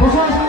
我说